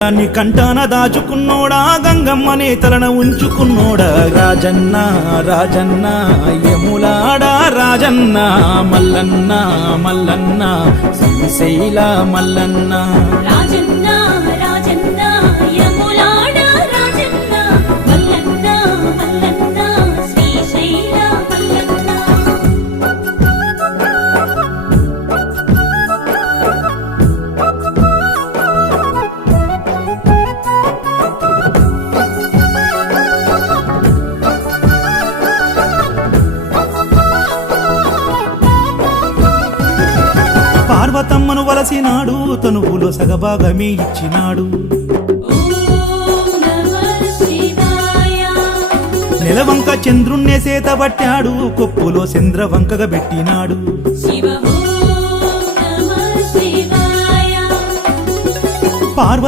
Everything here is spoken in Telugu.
దాన్ని కంటాన దాచుకున్నోడా గంగమ్మనే తలన ఉంచుకున్నోడా రాజన్న రాజన్న యములాడా రాజన్న మల్లన్న మల్లన్న శ్రీశైల మల్లన్న రాజన్న రాజన్న యములాడా రాజన్న మల్లన్న మల్లన్న శ్రీశైల మల్లన్న పార్వతమ్మను వలసినాడు తనువులో సగభాగమే ఇచ్చినాడు ఓం నమః శివాయ నెలవంక చంద్రుణ్ణే సేతబట్టాడు కొప్పులో చంద్రవంకగా పెట్టినాడు శివ ఓం నమః శివాయ పార్వత